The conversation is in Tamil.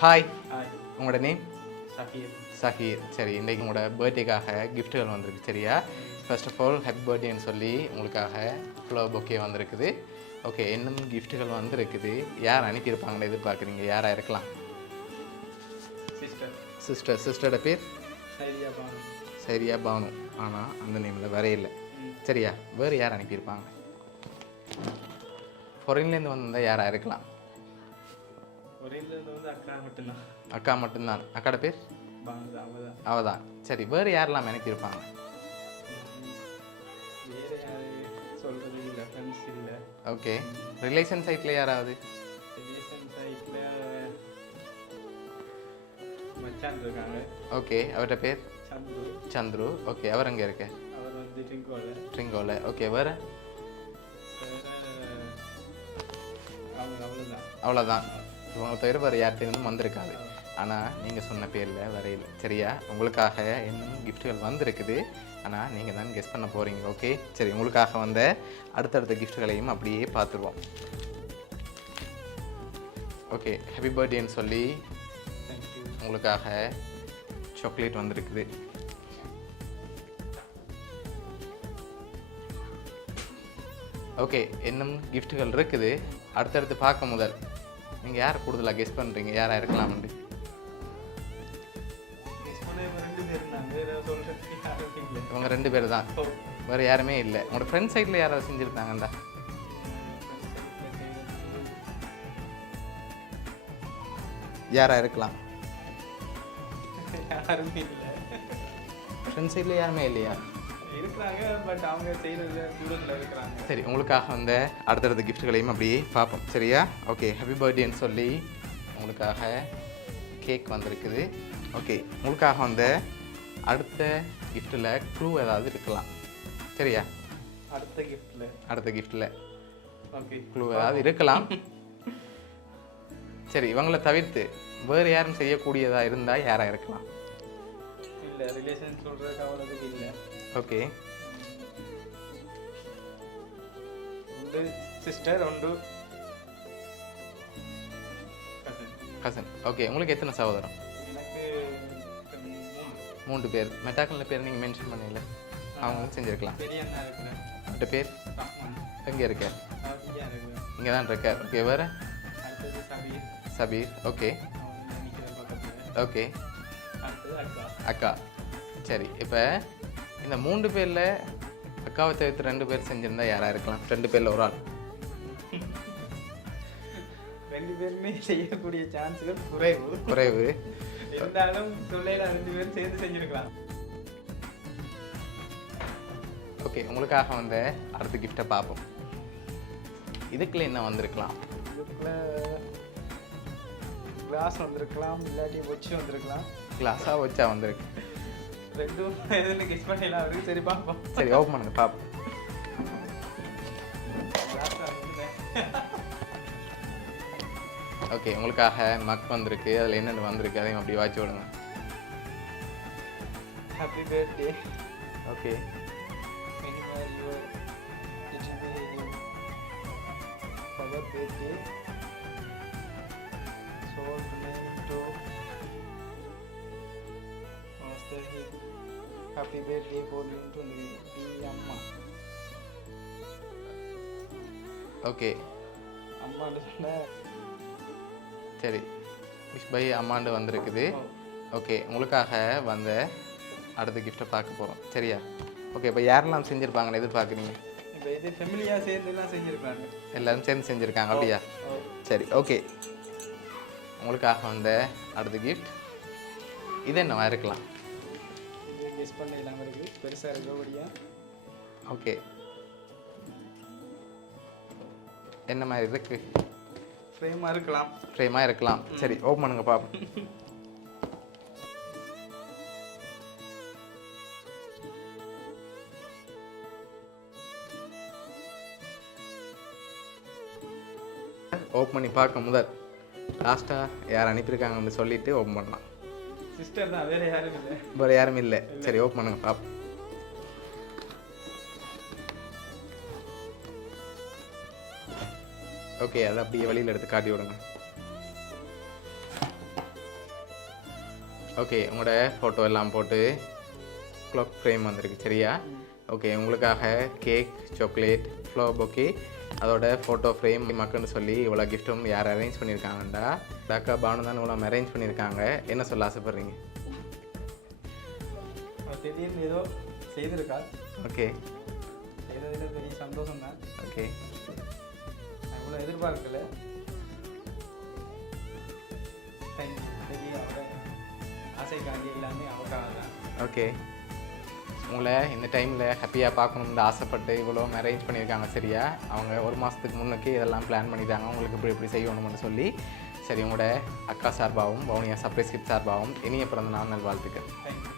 Hi, hi. உங்களோட நேம்? ஷகீர். ஷகீர். சரி, இன்றைக்கி உங்களோட பர்த்டேக்காக கிஃப்ட்டுகள் வந்திருக்கு சரியா? ஃபர்ஸ்ட் ஆஃப் ஆல் ஹாப்பி பர்த்டேன்னு சொல்லி உங்களுக்காக ஃப்ளவர் பொக்கே வந்திருக்குது. ஓகே, இன்னும் கிஃப்ட்டுகள் வந்திருக்குது. யார் அனுப்பியிருப்பாங்கன்னு எதிர்பார்க்குறீங்க? யாராக இருக்கலாம்? சிஸ்டரோட பேர் சரியா பானு. ஆனால் அந்த நேமில் வரையில்லை சரியா? வேறு யார் அனுப்பியிருப்பாங்க? ஃபாரின்லேருந்து வந்திருந்தால் யாராக இருக்கலாம்? அக்கா மட்டும்தான். அக்காட பேர் அவதான். சரி, வேறு யாரெல்லாம் அனுப்பியிருப்பாங்க? ஓகே, ரிலேஷன் சைட்டில் யாராவது? ஓகே, அவர்கிட்ட பேர் சந்துரு. ஓகே, அவர் அங்கே இருக்க? ட்ரிங்கோவில். ஓகே, வேறு? அவ்வளோதான். இவங்க பேர் வேறு யார்கிட்டேருந்து வந்திருக்காது. ஆனால் நீங்கள் சொன்ன பேரில் வரையில் சரியா? உங்களுக்காக இன்னும் கிஃப்ட்டுகள் வந்திருக்குது. ஆனால் நீங்கள் தான் கெஸ் பண்ண போகிறீங்க. ஓகே, சரி, உங்களுக்காக வந்த அடுத்தடுத்த கிஃப்ட்டுகளையும் அப்படியே பார்த்துருவோம். ஓகே, ஹாப்பி பர்த்டேன்னு சொல்லி உங்களுக்காக சாக்லேட் வந்திருக்குது. ஓகே, இன்னும் கிஃப்ட்டுகள் இருக்குது. அடுத்தடுத்து பார்க்க முதல் நீங்கள் யார் கூடுதலாக கெஸ் பண்ணுறீங்க? யாராக இருக்கலாம்னு? இவங்க 2 பேர் தான், வேறு யாருமே இல்லை. உங்களோட ஃப்ரெண்ட் சைடில் யாராவது செஞ்சுருந்தாங்கண்டா? யாராக இருக்கலாம்? யாருமே இல்லை. ஃப்ரெண்ட் சைடில் யாருமே இல்லையா? இருக்கிறாங்க, பட் அவங்க செய்கிறது தூரத்தில் இருக்கிறாங்க. சரி, உங்களுக்காக வந்த அடுத்தடுத்த கிஃப்ட்டுகளையும் அப்படியே பார்ப்போம் சரியா? ஓகே, ஹாப்பி பர்த்டேன்னு சொல்லி உங்களுக்காக கேக் வந்திருக்குது. ஓகே, உங்களுக்காக வந்த அடுத்த கிஃப்ட்டில் க்ளூ ஏதாவது இருக்கலாம் சரியா? அடுத்த கிஃப்ட்டில் ஓகே, க்ளூ ஏதாவது இருக்கலாம். சரி, இவங்களை தவிர்த்து வேறு யாரும் செய்யக்கூடியதாக இருந்தால் யாராக இருக்கலாம்? இல்லை, ரிலேஷன் சொல்கிறதுக்கு அவ்வளோதுக்கு இல்லை. ஓகே, ஒன்று சிஸ்டர், ஒன்று கசன். ஓகே, உங்களுக்கு எத்தனை சகோதரம்? எனக்கு 3 பேர். மெட்டாக்கலில் பேர் நீங்கள் மென்ஷன் பண்ணல, அவங்களும் செஞ்சுருக்கலாம். பெரிய அண்ணா இருக்கிறேன். அவர்கிட்ட பேர் எங்கே இருக்கார்? இங்கே தான் இருக்கார். ஓகே, வேறு? அடுத்தது சபீர். ஓகே ஓகே, அக்கா. சரி, இப்போ இந்த 3 பேரில் அக்காவை தவிர்த்து 2 பேர் செஞ்சுருந்தா யாராக இருக்கலாம்? 2 பேரில் ஒரு ஆள். 2 பேருமே செய்யக்கூடிய சான்ஸ்கள் குறைவு. இருந்தாலும் சொல்லையில் 2 பேரும் சேர்ந்து செஞ்சுருக்கலாம். ஓகே, உங்களுக்காக வந்த அடுத்த கிஃப்டை பார்ப்போம். இதுக்குள்ள என்ன வந்திருக்கலாம்? இதுக்குள்ள கிளாஸ் வந்திருக்கலாம், இல்லாட்டி வச்சு வந்திருக்கலாம். கிளாஸாக வச்சா வந்திருக்கு. 2 எதுன்னு கெஸ் பண்ணிடலாம் அவருக்கு. சரி, பார்ப்போம். சரி, ஓப்பன் பண்ணுங்க பார்ப்போம். ஓகே, உங்களுக்காக மக் வந்திருக்கு. அதில் என்னென்ன வந்திருக்கு அதையும் அப்படி வாட்சி விடுங்க. Happy birthday. Okay, power birthday happy birthday போட்டு அம்மா. ஓகே, அம்மான்னு சொன்ன. சரி, விஷ் பை அம்மாண்டு வந்திருக்குது. ஓகே, உங்களுக்காக வந்த அடுத்த கிஃப்ட்டை பார்க்க போகிறோம் சரியா? ஓகே, இப்போ யாரெல்லாம் செஞ்சுருப்பாங்கன்னு எதிர்பார்க்குறீங்க? இப்போ இது ஃபேமிலியாக சேர்ந்துலாம் செஞ்சுருக்காங்க. எல்லோரும் சேர்ந்து செஞ்சுருக்காங்க அப்படியா? சரி, ஓகே, உங்களுக்காக வந்த அடுத்த கிஃப்ட் இது என்னவா இருக்கலாம்? இது கெஸ் பண்ண இல்லாமல் இருக்குது, பெருசாக இருக்கபடியா. ஓகே, என்ன மாதிரி இருக்கு? ஃப்ரேமாக இருக்கலாம். சரி, ஓப்பன் பண்ணுங்க பாப்போம். ஓப்பன் பண்ணி பார்க்க முதல் லாஸ்ட்டாக யார் அனுப்பியிருக்காங்கன்னு சொல்லிட்டு ஓப்பன் பண்ணலாம். சிஸ்டர் தான், வேறு யாரும் இல்லை. வேறு யாரும் இல்லை. சரி, ஓப்பன் பண்ணுங்க பாப்போம். ஓகே, அதை அப்படியே வெளியில் எடுத்து காட்டி விடுங்க. ஓகே உங்களோட ஃபோட்டோ எல்லாம் போட்டு க்ளாக் ஃப்ரேம் வந்திருக்கு சரியா? ஓகே உங்களுக்காக கேக், சாக்லேட், ஃப்ளவர் பொக்கே, அதோட ஃபோட்டோ ஃப்ரேம் மக்கள்னு சொல்லி இவ்வளோ கிஃப்ட்டும் யார் அரேஞ்ச் பண்ணியிருக்காங்கண்டா டாக்கா பானு தான் இவ்வளோ அரேஞ்ச் பண்ணியிருக்காங்க. என்ன சொல்ல ஆசைப்பட்றீங்க? திடீர்னு ஏதோ செய்திருக்கா. ஓகே செய்ததில் பெரிய சந்தோஷம் தான். ஓகே நான் இவ்வளோ எதிர்பார்க்கல. தேங்க்யூ. அவரை ஆசைக்காண்டி எல்லாமே அவருக்காக தான். ஓகே உங்களை இந்த டைமில் ஹாப்பியாக பார்க்கணும்னு ஆசைப்பட்டு இவ்வளோ அரேஞ்ச் பண்ணியிருக்காங்க சரியா? அவங்க ஒரு மாதத்துக்கு முன்னுக்கு இதெல்லாம் பிளான் பண்ணிட்டாங்க உங்களுக்கு இப்படி இப்படி செய்யணும்னு சொல்லி. சரி உங்களோட அக்கா சார்பாகவும் வவுனியா சர்ப்ரைஸ் கிட் சார்பாகவும் இனிய பிறந்த நாள் நல்வாழ்த்துக்கள். தேங்க்யூ.